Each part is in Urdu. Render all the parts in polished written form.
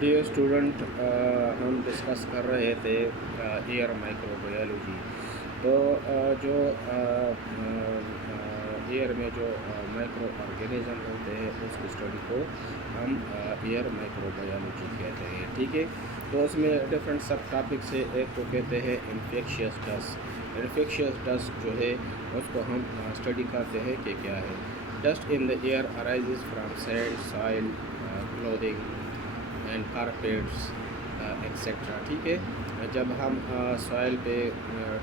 ڈیئر اسٹوڈنٹ، ہم ڈسکس کر رہے تھے ایئر مائکروبیولوجی. تو جو ایئر میں جو مائکرو آرگینزم ہوتے ہیں اس کی اسٹڈی کو ہم ایئر مائکروبیولوجی کہتے ہیں. ٹھیک ہے، تو اس میں ڈفرینٹ سب ٹاپکس ہے. ایک کو کہتے ہیں انفیکشیس ڈسٹ. انفیکشیس ڈسٹ جو ہے اس کو ہم اسٹڈی کرتے ہیں کہ کیا ہے. Dust in the air arises from sand, soil, clothing and carpets etcetera. ٹھیک ہے، جب ہم سوائل پہ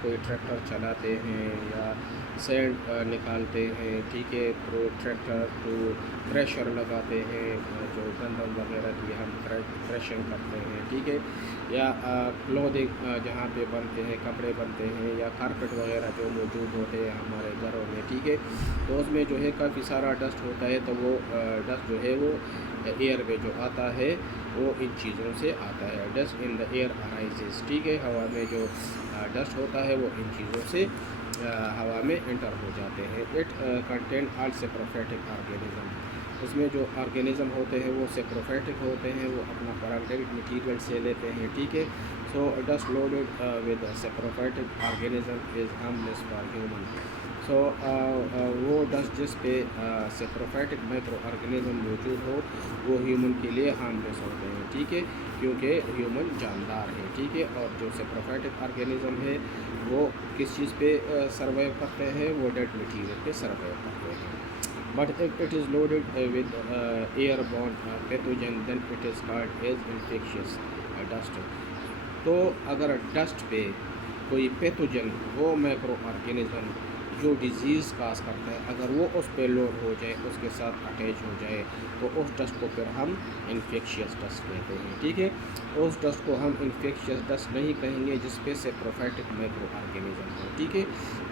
کوئی ٹریکٹر چلاتے ہیں یا سینڈ نکالتے ہیں، ٹھیک ہے، تو ٹریکٹر تو پریشر لگاتے ہیں، جو گندم وغیرہ کی ہم کریشنگ کرتے ہیں، ٹھیک ہے، یا کلودنگ جہاں پہ بنتے ہیں، کپڑے بنتے ہیں، یا کارپیٹ وغیرہ جو موجود ہوتے ہیں ہمارے گھروں میں. ٹھیک ہے، تو اس میں جو ہے کافی سارا ڈسٹ ہوتا ہے. تو وہ ڈسٹ جو ہے وہ ایئر میں جو آتا ہے وہ ان چیزوں سے آتا ہے. Dust in the air arises. ٹھیک ہے، ہوا میں جو ڈسٹ ہوتا ہے وہ ان چیزوں سے ہوا میں انٹر ہو جاتے ہیں. It contain all saprophytic organism. اس میں جو آرگینزم ہوتے ہیں وہ سیپروفائٹک ہوتے ہیں، وہ اپنا پیرنٹل مٹیریل سے لیتے ہیں. ٹھیک ہے، so dust loaded with saprophytic organism is harmless for human. So وہ ڈسٹ جس پہ سیپروفائٹک مائکرو آرگینزم موجود ہو وہ ہیومن کے لیے ہارملیس ہوتے ہیں. ٹھیک ہے، کیونکہ ہیومن جاندار ہے. ٹھیک ہے، اور جو سیپروفائٹک آرگینزم ہے وہ کس چیز پہ سروائیو کرتے ہیں؟ وہ ڈیڈ مٹیریل پہ سروائیو کرتے ہیں. But if it is loaded with airborne pathogen then it is called as infectious dust. تو اگر ڈسٹ پہ کوئی پیتھوجن، وہ مائکرو آرگینزم جو ڈیزیز کاز کرتا ہے، اگر وہ اس پہ لوڈ ہو جائے، اس کے ساتھ اٹیچ ہو جائے، تو اس ڈسٹ کو پھر ہم انفیکشیس ڈسٹ کہتے ہیں. ٹھیک ہے، اس ڈسٹ کو ہم انفیکشیس ڈسٹ نہیں کہیں گے جس پہ سیپروفائٹک مائکرو آرگینزم ہو. ٹھیک ہے،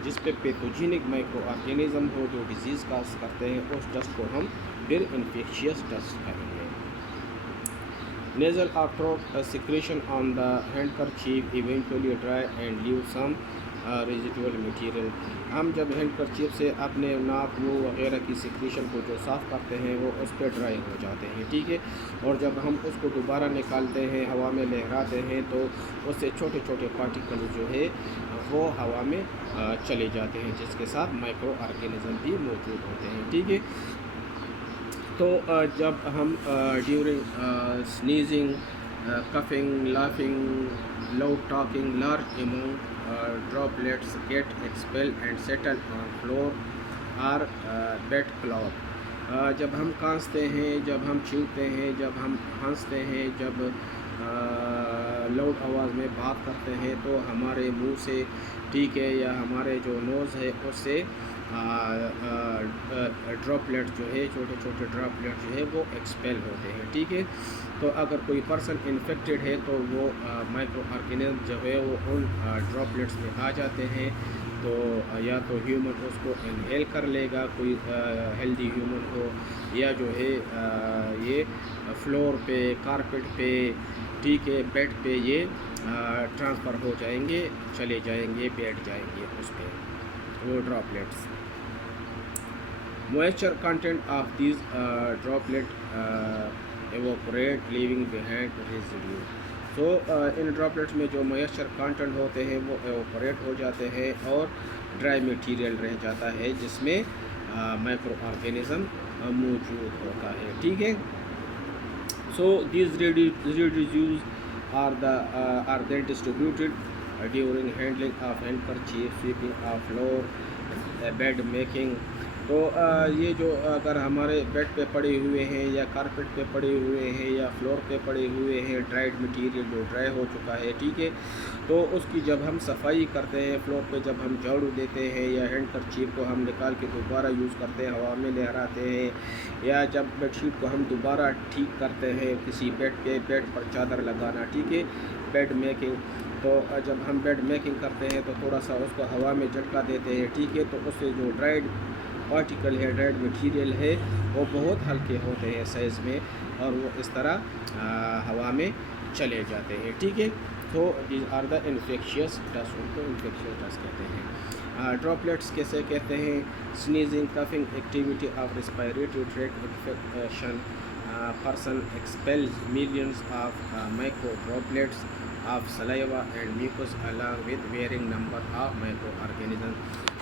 جس پہ پیتھوجینک مائکرو آرگینزم ہو جو ڈیزیز کاز کرتے ہیں، اس ڈسٹ کو ہم پھر انفیکشیس ڈسٹ کہیں گے. Nasal or throat secretion on the handkerchief eventually dry and leave some residual material. ہم جب ہینڈ کرچیف سے اپنے ناک، منہ وغیرہ کی سیکریشن کو جو صاف کرتے ہیں وہ اس پہ ڈرائی ہو جاتے ہیں. ٹھیک ہے، اور جب ہم اس کو دوبارہ نکالتے ہیں، ہوا میں لہراتے ہیں، تو اس سے چھوٹے چھوٹے پارٹیکل جو ہے وہ ہوا میں چلے جاتے ہیں، جس کے ساتھ مائکرو آرگینزم بھی موجود ہوتے ہیں. ٹھیک ہے، تو جب ہم during sneezing, coughing, laughing, loud talking, large amount droplets get expel and settle on floor اور بیڈ کلاتھ. جب ہم کانستے ہیں، جب ہم چھینکتے ہیں، جب ہم ہنستے ہیں، جب لاؤڈ آواز میں بات کرتے ہیں، تو ہمارے منہ سے، ٹھیک ہے، یا ہمارے جو نوز ہے اس سے ڈراپلیٹ جو ہے، چھوٹے چھوٹے ڈراپلیٹ جو ہے وہ ایکسپیل ہوتے ہیں. ٹھیک ہے، تو اگر کوئی پرسن انفیکٹڈ ہے تو وہ مائکرو آرگینزم جو ہے وہ ان ڈراپلیٹس میں آ جاتے ہیں. تو یا تو ہیومن اس کو انہیل کر لے گا، کوئی ہیلدی ہیومن ہو، یا جو ہے یہ فلور پہ، کارپیٹ پہ، ٹھیک ہے، بیڈ پہ یہ ٹرانسفر ہو جائیں گے، چلے جائیں گے، بیٹھ جائیں گے اس پہ وہ droplets. Moisture content of these droplet evaporate leaving behind residue. تو ان ڈراپلیٹس میں جو موئسچر کانٹنٹ ہوتے ہیں وہ ایوپوریٹ ہو جاتے ہیں اور ڈرائی میٹیریل رہ جاتا ہے جس میں مائکرو آرگینزم موجود ہوتا ہے. ٹھیک ہے، so these radius are then distributed during handling of handkerchief, sweeping of floor, bed making. تو یہ جو اگر ہمارے بیڈ پہ پڑے ہوئے ہیں، یا کارپیٹ پہ پڑے ہوئے ہیں، یا فلور پہ پڑے ہوئے ہیں، ڈرائیڈ مٹیریل جو ڈرائی ہو چکا ہے، ٹھیک ہے، تو اس کی جب ہم صفائی کرتے ہیں، فلور پہ جب ہم جھاڑو دیتے ہیں، یا ہینڈ کرچیف کو ہم نکال کے دوبارہ یوز کرتے ہیں، ہوا میں لہراتے ہیں، یا جب بیڈ شیٹ کو ہم دوبارہ ٹھیک کرتے ہیں کسی بیڈ پہ، بیڈ پر چادر لگانا، ٹھیک ہے، بیڈ میکنگ. تو جب ہم بیڈ میکنگ کرتے ہیں تو تھوڑا سا اس کو ہوا میں جھٹکا دیتے ہیں، ٹھیک ہے، تو اس سے جو ڈرائیڈ پارٹیکل ہے، ڈرائیڈ مٹیریل ہے، وہ بہت ہلکے ہوتے ہیں سائز میں، اور وہ اس طرح ہوا میں چلے جاتے ہیں. ٹھیک ہے، تو these are the infectious dust, ان کو انفیکشیس ڈسٹ کہتے ہیں. ڈراپلیٹس کیسے کہتے ہیں؟ Sneezing, coughing, activity of respiratory tract infection person expels millions of micro droplets of saliva and mucus along with varying number of microorganisms.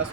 10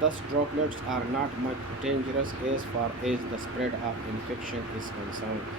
10 droplets are not much dangerous as far as the spread of infection is concerned.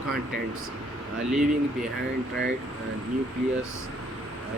contents, leaving behind dried nucleus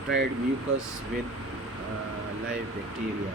dried mucus with live bacteria.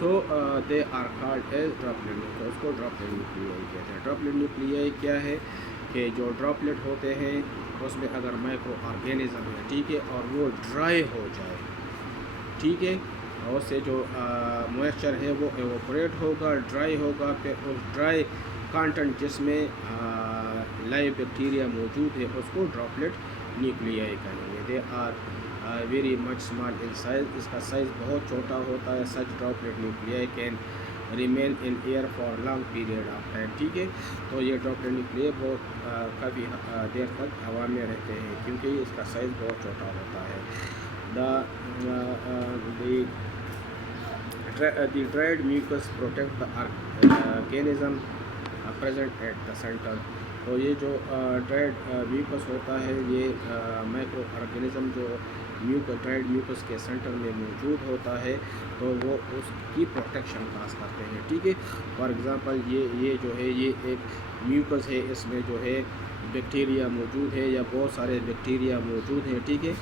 So they are called as droplet nuclei. اس کو ڈراپلیٹ نیوکلیائی کہتے ہیں. ڈراپلیٹ نیوکلیائی کیا ہے کہ جو ڈراپلیٹ ہوتے ہیں اس میں اگر مائکرو آرگینزم ہے, ٹھیک ہے, اور وہ ڈرائی ہو جائے, ٹھیک ہے, اور اس سے جو موئسچر ہے وہ ایوپوریٹ ہوگا, ڈرائی ہوگا, پھر اس ڈرائی کانٹنٹ جس میں لائیو بیکٹیریا موجود ہے اس کو ڈراپلیٹ نیوکلیائی کہیں گے. They are very much small in size. اس کا سائز بہت چھوٹا ہوتا ہے. Such droplet nuclei can remain in air for long period of time. ٹھیک ہے, تو یہ ڈراپلیٹ نیوکلیائی بہت کافی دیر تک ہوا میں رہتے ہیں کیونکہ اس کا سائز بہت چھوٹا ہوتا ہے. The dried mucus protect the organism present at the center. تو یہ جو ڈرائڈ میوکس ہوتا ہے یہ مائکرو آرگینزم جو ڈرائڈ میوکس کے سینٹر میں موجود ہوتا ہے تو وہ اس کی پروٹیکشن خاص کرتے ہیں. ٹھیک ہے, فار ایگزامپل یہ جو ہے یہ ایک میوکس ہے, اس میں جو ہے بیکٹیریا موجود ہے یا بہت سارے بیکٹیریا موجود ہیں. ٹھیک ہے,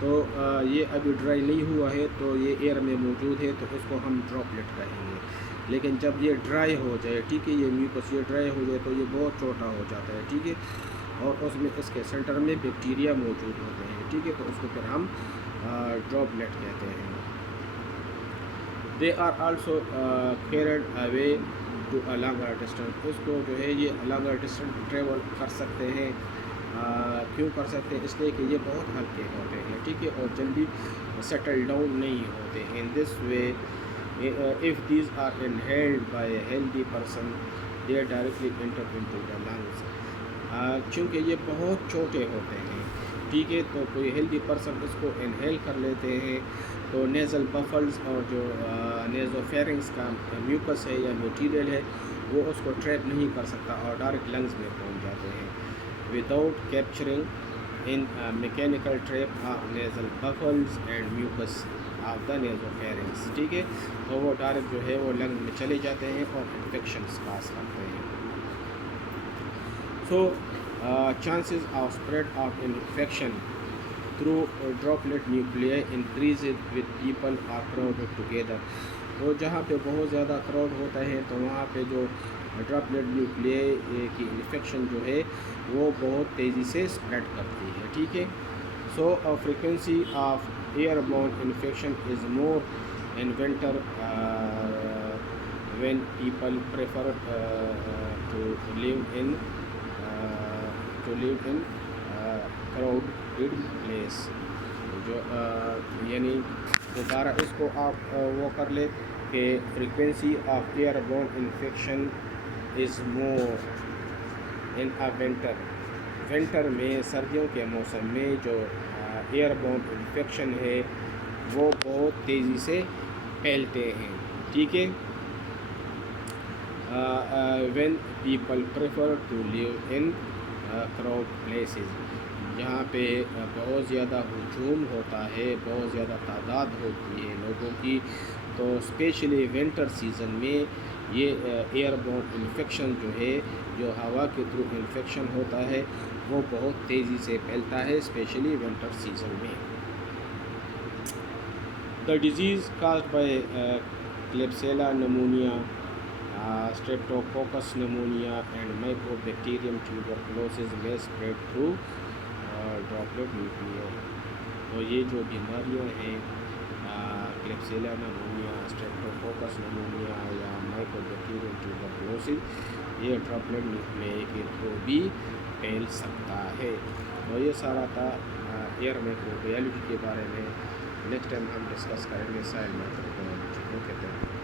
تو یہ ابھی ڈرائی نہیں ہوا ہے تو یہ ایئر میں موجود ہے تو اس کو ہم ڈراپلیٹ کہیں گے. لیکن جب یہ ڈرائی ہو جائے, ٹھیک ہے, یہ میوکس یہ ڈرائی ہو جائے تو یہ بہت چھوٹا ہو جاتا ہے. ٹھیک ہے, اور اس میں اس کے سینٹر میں بیکٹیریا موجود ہوتے ہیں. ٹھیک ہے, تو اس کو پھر ہم ڈراپلیٹ کہتے ہیں. They are also carried away to a longer distance. اس کو جو ہے یہ لانگر ڈسٹینس ٹریول کر سکتے ہیں. کیوں کر سکتے ہیں؟ اس لیے کہ یہ بہت ہلکے ہوتے ہیں. ٹھیک ہے, اور جلدی سیٹل ڈاؤن نہیں ہوتے. ان دس وے if these are inhaled by a healthy person they directly enter into the lungs. چونکہ یہ بہت چھوٹے ہوتے ہیں, ٹھیک ہے, تو کوئی ہیلدی پرسن اس کو انہیل کر لیتے ہیں تو نیزل بفلز اور جو نیزوفیرنگس کا میوکس ہے یا میٹیریل ہے وہ اس کو ٹریپ نہیں کر سکتا اور ڈائریکٹ لنگز میں پہنچ جاتے ہیں. Without capturing in mechanical trap of nasal baffles and mucus of the nasopharynx. ٹھیک ہے, تو وہ ڈائریکٹ جو ہے وہ لنگ میں چلے جاتے ہیں اور انفیکشنس کاز کرتے ہیں. سو chances of spread of infection through droplet nuclei increases with people are crowded together. تو جہاں پہ بہت زیادہ کراؤڈ ہوتا ہے تو وہاں پہ جو ڈراپلیٹ نیوکلیائی کی انفیکشن جو ہے وہ بہت تیزی سے اسپریڈ کرتی ہے. ٹھیک ہے, so frequency of airborne infection is more in winter when people prefer to live in crowded place. جو یعنی دوبارہ اس کو آپ وہ کر لیں کہ frequency of airborne infection is more in winter میں, سردیوں کے موسم میں جو ایئربورن انفیکشن ہے وہ بہت تیزی سے پھیلتے ہیں. ٹھیک ہے, when people prefer to live in crowded places, جہاں پہ بہت زیادہ ہجوم ہوتا ہے, بہت زیادہ تعداد ہوتی ہے لوگوں کی, تو اسپیشلی ونٹر سیزن میں یہ ایئربورن انفیکشن جو ہے جو ہوا کے تھرو انفیکشن ہوتا ہے وہ بہت تیزی سے پھیلتا ہے اسپیشلی ونٹر سیزن میں. The disease caused by Klebsiella pneumonia, Streptococcus pneumonia and Mycobacterium tuberculosis may spread through droplet nuclei. تو یہ جو بیماریاں ہیں Klebsiella pneumonia, Streptococcus pneumonia یا Mycobacterium tuberculosis, یہ ڈراپلیٹ نیوکلیائی کے تھرو بھی پھیل سکتا ہے. تو یہ سارا تھا ایئر مائکروبیالوجی کے بارے میں. نیکسٹ ٹائم ہم ڈسکس کریں گے سائل مائکروبیالوجی. Okay, thank you.